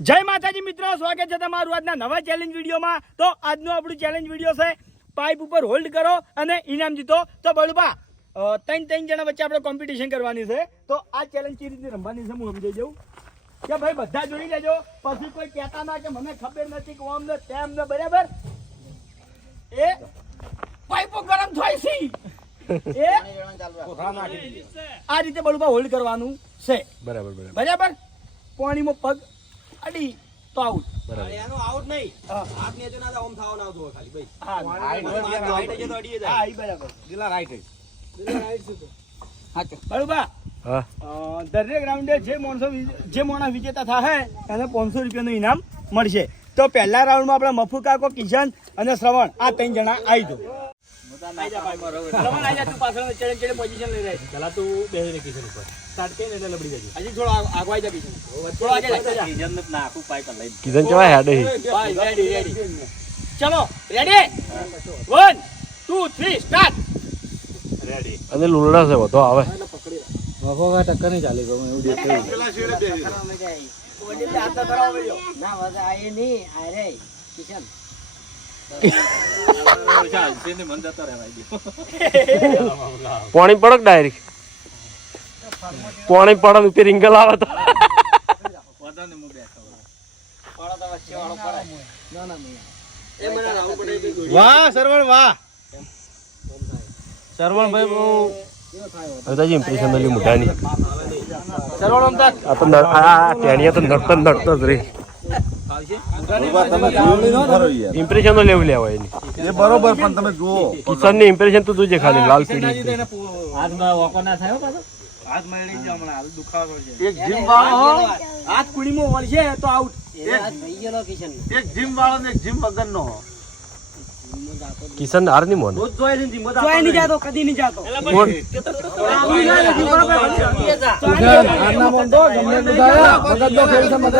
જય માતાજી મિત્રો સ્વાગત છે તમારું આજના નવા ચેલેન્જ વિડીયોમાં. તો આજનો આપણું ચેલેન્જ વીડિયો છે પાઇપ ઉપર હોલ્ડ કરો અને ઇનામ જીતો. તો બળબા ત્રણ ત્રણ જણા વચ્ચે આપણે કોમ્પિટિશન કરવાની છે. તો આ ચેલેન્જ કઈ રીતે રમવાની છે હું સમજાઈ જાઉં. કે ભાઈ બધા જોઈ લેજો. પછી કોઈ કહેતા ના કે મને ખબર નથી કે ઓમ ને તેમ ને બરાબર? એ પાઇપો ગરમ થાય છે. એ આ રીતે બળબા હોલ્ડ કરવાનું છે. બરાબર બરાબર. બરાબર? પાણીમાં પગ અડી તો આઉટ. એનો આઉટ નહીં. હા. હાથ ના ઓમ થવા ના જોવે ખાલી ભાઈ. હા હાઈટ છે તો અડીએ જાય. હા ઈ બરાબર. દરેક રાઉન્ડે જે માણસો જે માણસ વિજેતા થાય એને પાંચસો રૂપિયાનું ઇનામ મળશે. તો પહેલા રાઉન્ડમાં આપણે મફુકા કો કિશન અને શ્રવણ આ ત્રણ જણા આવી દો પેલા તું બેસી ને ઉપર કિશન કિશન કેવા હેડે. ચલો ready one two three start ready અને લુલડા છે બધો આવે. ના વગર આયે નહીં આરે કિશન નહીં આ રે ગયો પાણી પડક ડાયરેક્ટ પાણી પડે ઉપર રિંગલ આવે તો. તો. વાહ સરવણ વાહ. સરવણ ભાઈ બહુ હજી ઇમ્પ્રેશન સરવણ આ તો આ ટેણીયા તો નડતો ને નડતો જ રહી ઇમ્પ્રેશન લેવું લેવા એની. એ બરોબર પણ તમે જુઓ. કિશનની ઇમ્પ્રેશન તો તું ખાલી લાલ પીડી હાથમાં વોકો ના થયો પાછો. હાથ મળી જ હમણાં હાલ દુખાવો છે. એક જીમ વાળો હાથ કુડીમાં વળશે તો આઉટ એક જીમ વાળો ને એક જીમ વગર નો કિશન હારની મોન. રોજ જોઈ નહીં જાતો કદી નહીં જાતો.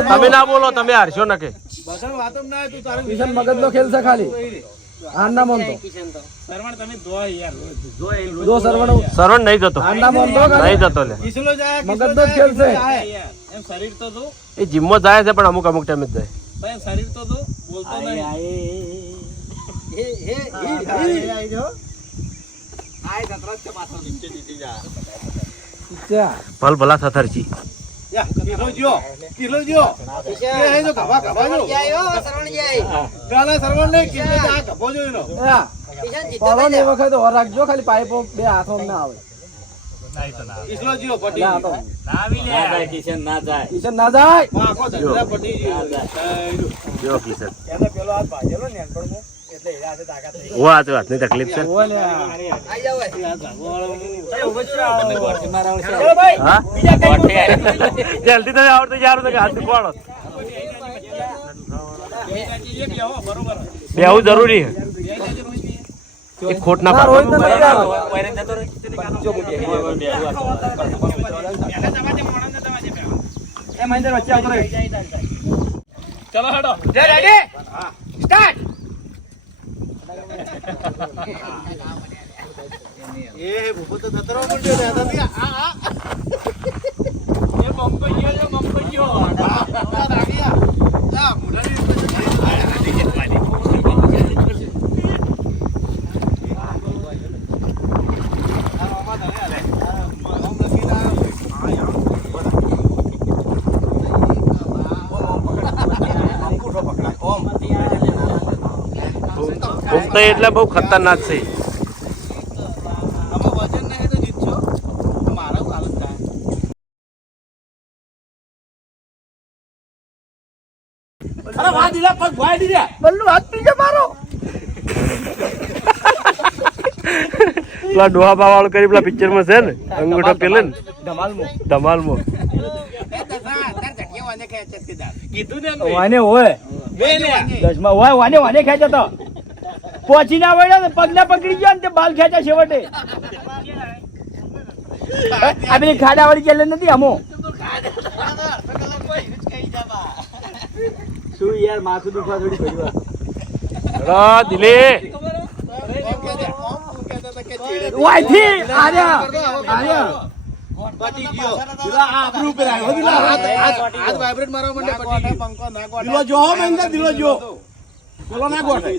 તમે ના બોલો તમે હારશો ના કે કિશન તો. સરવણ તમે દો યાર. સરવણ નહીં જતો. નહીં જતો લે. કિસલો જાય મગજ શરીર તો દો એ જીમમાં જાય છે પણ અમુક અમુક ટાઈમે જ જાય. શરીર તો દો બોલતો નહીં. હે હે ભલ ભલા થથરજી. કિલો જો કિલો જો કિશન સરવણ જાય હો સરવણ જાય ગાલા સરવણ ને કિલો આ ગભો જોઈ લો કિશન જીઓ પટી ના જાય કિશન ના જાય આખો ધંધા પટી ગયો જો કિશન એને પેલો હાથ ભાજેલો ને એટલે એના હાથે તાકાત થઈ. ઓ આ તો હાથની તકલીફ છે. ચલો. ચલો જલ્દી તમે આવડતો યાર હાથ દુખવાડો બેવું જરૂરી છે. એક ખોટ ના પાડો. એ મહેન્દ્ર વચ્ચે આવતો રહે. રે, ready? Start. એ ભૂપો તો જતરો પડ્યો ને આ આ એ બંકો ગયો છે બંકો ગયો આ દાડિયા આ મુઢાની ઉગતા એટલે બહુ ખતરનાક છે. આમાં વજન નહીં તો જીતશો મારા હાલત થાય. અરે વાહ દીધા, પગ ભોંય દીધા. બલ્લુ હાથ પીજે મારો. પેલા ડોહા વાળું કરી પેલા પિક્ચરમાં છે ને અંગૂઠા પેલે ને. વાને હોય. દસમાં હોય વાને વાને ખેંચે તો. પહોંચી ના વળ્યો ને પગને પકડી ગયો ને તે બાલ ખેંચા છેવટે. આ પેલી ખાડા વાળી ચેલેન્જ નથી અમો? શું યાર માથું દુખવા થોડી વાર દિલે વાયથી આર્યા આર્યા. પટી ગયો દિલા આબરૂ ઉપર આવ્યો દિલા હાથ હાથ હાથ વાઇબ્રેટ મારવા માંડે પટી ગયો. દિલો જો હો મહેન્દ્ર દિલો જો. પેલો ના ગોઠે.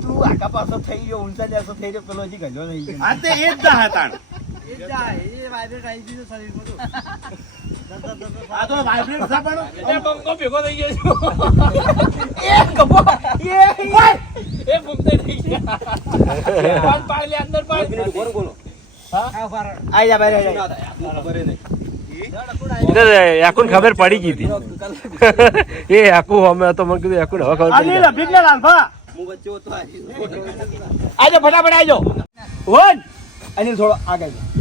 તું આખા પાછો થઈ ગયો ઊંચા જાસો થઈ ગયો પેલો હજી ગયો. નહીં તે એ જ હતા ખબર પડી ગઈ હતી એ આખું અમે તો મને કીધું આખું હવે ખબર ફટાફટ આજો વન. અનિલ થોડો આગળ.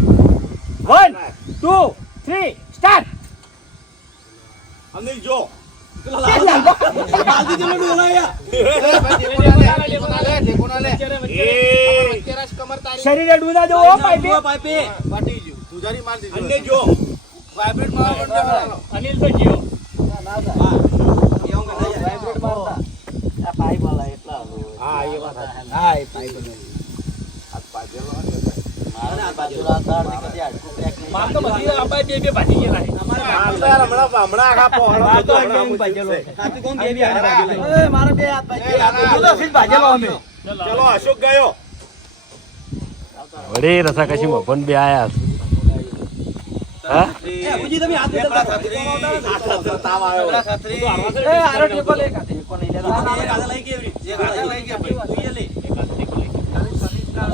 One two three start Anil જો. શરીર અડવું ના દેવો પાઇપે. જો વાઇબ્રેટ મારવા અનિલ તો જીઓ એવું કરાય વાઇબ્રેટ મારતા આ પાઇપ વાળા એટલા હા એ વાત હા એ પાઇપ ચલો અશોક ગયો વળી રસા કશી મફન બે આયા છે. હા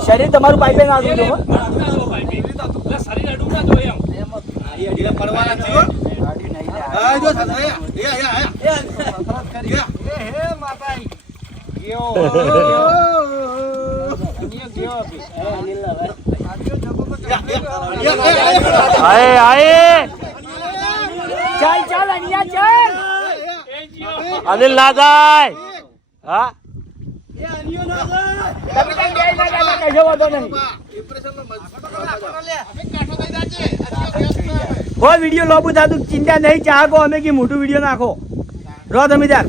શરીર તમારું પાઇપે ના દીધું જો આડી અડીને પડવાના છે. આ જો છત્રી એ આ આયે આયે. ચાલ ચાલ અનિયા ચાલ. અનિલ ના જાય. હા. તમે કઈ ગઈ ના જાતા કશો વાંધો નહીં હો વિડિયો લોબુ થાતું ચિંતા નહીં ચાહકો અમે કે મોટું વીડિયો નાખો. રો તમે ત્યાર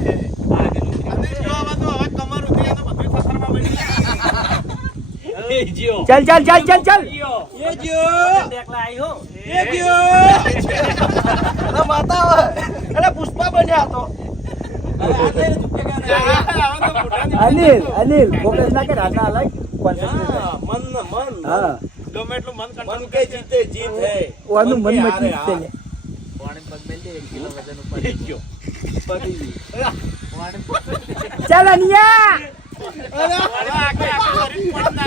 ચાલ ચાલ ચાલ ચાલ ચાલ. એ જો. એ જો. અરે પુષ્પા બન્યા તો. અનિલ અનિલ ફોકસ ના કે આના અલગ મન મન. હા. ગમે એટલું મન મન કે જીતે જીત. હે ઓનું મન મચી જ છે લે. ચાલ અનિયા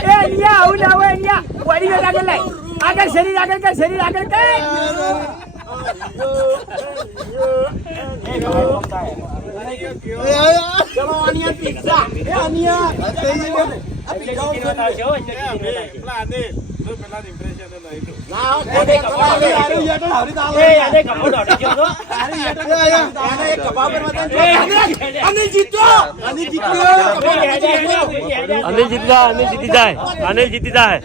એ અનિયા આવું ના હોય અનિયા વળી વેલ આગળ લાય. આગળ શરીર આગળ કર શરીર આગળ કર. અનિલ જીતી જાય અનિલ જીતી જાય અનિલ જીતી જાય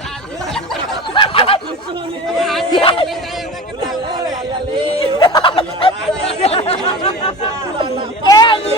એ અનિયા એ અનિયા રે તું તાર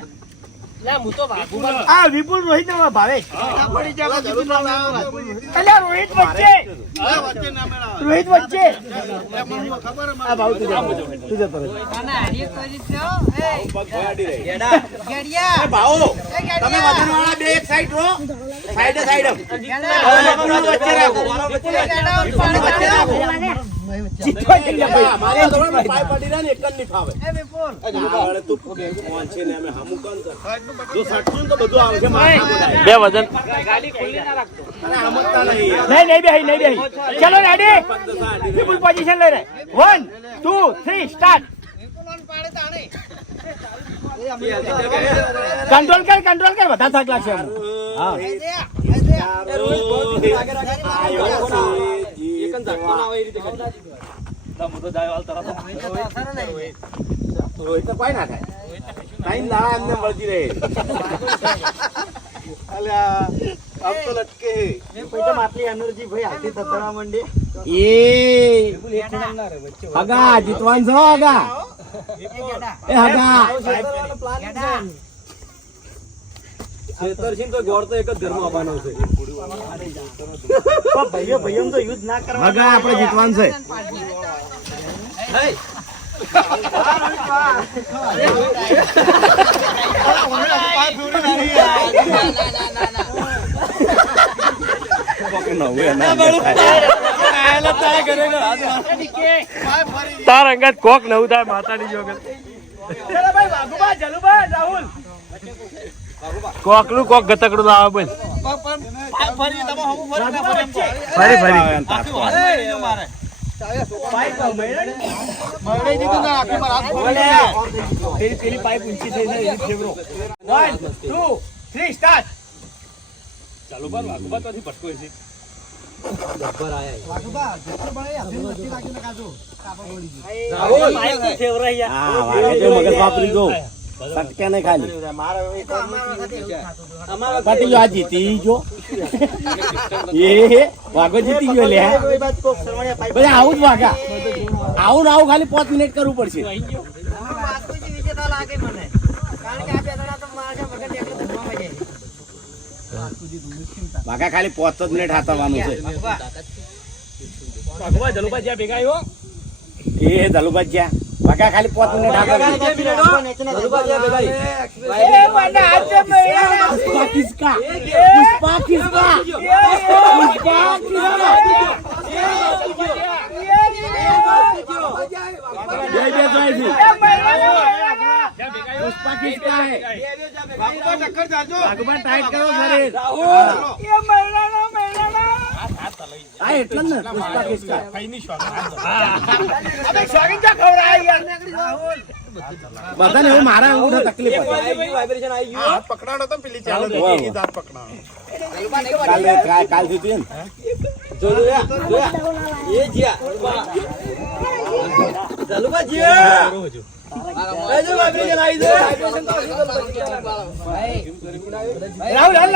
આ વિપુલ રોહિત ના ભાવે. અલ્યા રોહિત વચ્ચે. રોહિત વચ્ચે. આ ભાવ તું તું જતો ભાવો. તમે વજનવાળા બે એક સાઈડ રહો. સાઈડે સાઈડ વચ્ચે રાખો. વચ્ચે રાખો. જીતવા જઈ રહ્યા ભાઈ. મારે તો પાય પડી રહ્યા ને એક જ નહીં ફાવે હવે તું કોણ છે ને અમે હામું કોણ કર. જો સટશું ને તો બધું આવશે માથા બોલાય. બે વજન. નહીં નહીં નહીં નહીં બેહી. ચલો રેડી વિપુલ પોઝિશન લઈ રે one two three start control કર કંટ્રોલ કર. બધા થાક લાગશે રોહિત તો કોઈ ના થાય. ટાઈમ દાડા એમને મળતી રહે. અલ્યા આમ તો લટકે એ હગા જીતવાન છો હગા? એ હગા. આપણે જીતવાનું છે. તાર અંગત કોક નવું થાય, માતાની જોગત ચલો કોક ગતકડું લાવે રાહુલ નું બોલ વાઘુબા વચ્ચે ફરી ફરી. પેલી પેલી પાઇપ ઊંચી થઈ જાય એની ફેવરો. વન ટુ થ્રી સ્ટાર્ટ હા વાગે તો મગજ વાપરી દો સટકે નહીં ખાલી. પટી ગયો આ જીતી જો. એ વાઘો જીતી ગયો લે. બધા આવું જ વાઘા. આવું આવું ખાલી પાંચ મિનિટ કરવું પડશે. વાસ્તુજી વિજેતા લાગે મને. કારણ કે આ બે જણા તો મારા મગજ એકલો ધરવામાં જાય. વાઘા ખાલી પાંચ જ મિનિટ હાથવાનું છે. વાઘુબા જલુભાઈ જ્યાં ભેગા આવ્યો એ જલુભાઈ જ્યાં વાઘા ખાલી પાંચ મિનિટ એ કિસકા પુષ્પા કિસકા પુષ્પા કિસકા વાઘુબા ટાઈટ કરો શરીર. હા એટલે ને પુષ્પા કિસકા બધાને હવે મારા અંગૂઠા તકલીફ હતી કાલે કાલ કાલ સુધી ને રાહુલ હાલ ના, હાલ ના, હાલ ના.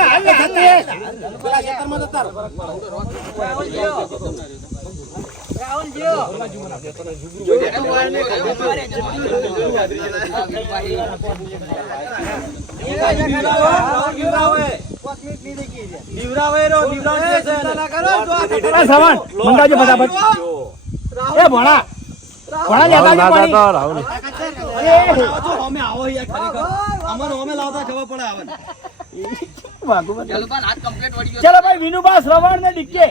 હાલ ખેતરમાં જતા રહો. આ સવાન મંગાવજો ફટાફટ એ ભણા ભણા લેતા પાણી. રાહુલ. ચલો ભાઈ વિનુભા શ્રવણ ને ડીકે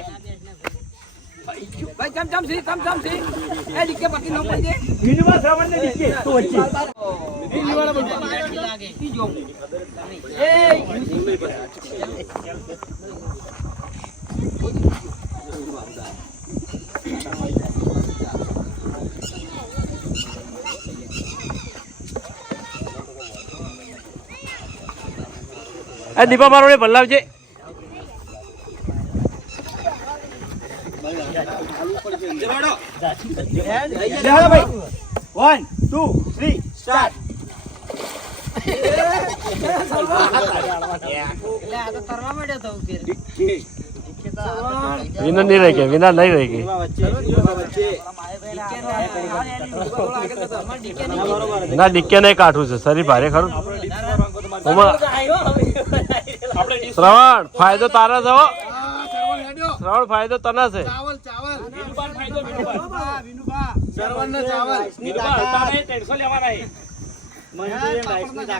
વિનુભા શ્રવણ ને ડીકે. તું વચ્ચે. એ દીપા મારો ને ભલ્લાવજે ભાઈ. વન ટુ થ્રી સ્ટાર્ટ એટલે આ તો તરવા માંડ્યો તો ફેર. વિના નહીં રહી ગઈ વિના નહીં રહી ગઈ ના ડીકે નહીં કાઠું છે. શરીર ભારે ખરું. ઓમાં શ્રવણ ફાયદો તારા છે શ્રવણ ફાયદો તને છે.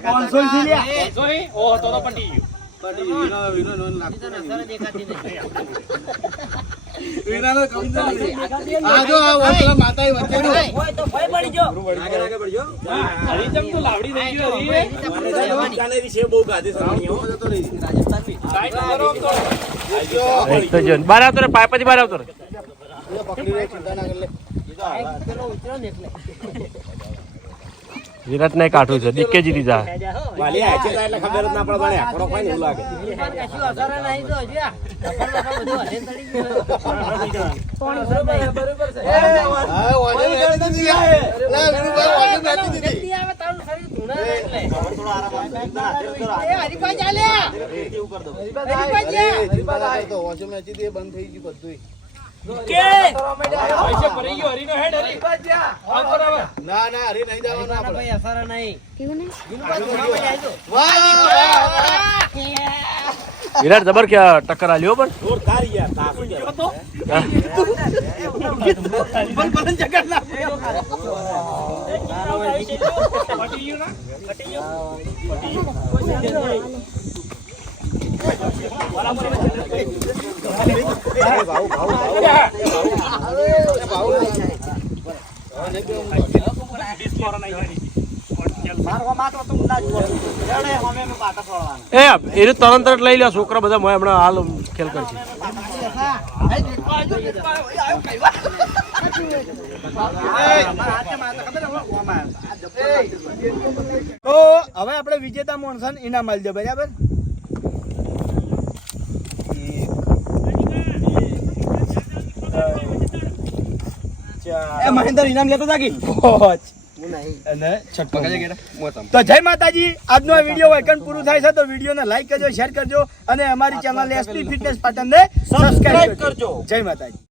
પાંચસો થી લ્યા કાલે આ બહુ ગાધી શ્રાવણીઓ. હોય તો જો બહાર આવતો રે પાઇપથી બહાર આવતો રે વિરાટ ને કાઠું છે ડીકે જીતી જા વાલી આ છે એટલે ખબર જ ના પડે પણ આંકડો કોઈ નહીં લાગે પણ કશું અસર નહીં તો હજુ આ. ધક્કા બધું હશે ને તળી ગયું. કોણ અસર નહીં? હા, વાંધો નહીં, એટલે નથી આવે. લે, છે નહીં, નથી દીધી. જલ્દી આવે તારું શરીર ધૂણા ના એટલે. એ હરીફાઈ જા લે. હરીફાઈ જા. એ, હરીફાઈ આવે તો વોશિંગ બંધ થઈ એ બંધ થઈ હેડ હરી ના ના હરી નહીં જવાનું ના, આપણે. ભાઈ અસર નહીં. કેવું નહીં વાહ. વિરાટ જબર કે ટક્કર આલ્યો પણ જોરદાર યાર તાસુ એ તરત તરત લઈ લે, છોકરા બધા મોય હમણાં હાલ ખેલ કરશે. તો હવે આપણે વિજેતા મોણસન ઇનામ દે, બરાબર? એ મહેન્દ્ર ઇનામ લેતો હતા. કે તો જય માતાજી આજનો આ વીડિયો વાયકન પૂરું થાય છે તો વિડીયોને લાઈક કરજો શેર કરજો અને અમારી ચેનલ એસપી ફિટનેસ પાટણને સબસ્ક્રાઇબ કરજો. જય માતાજી.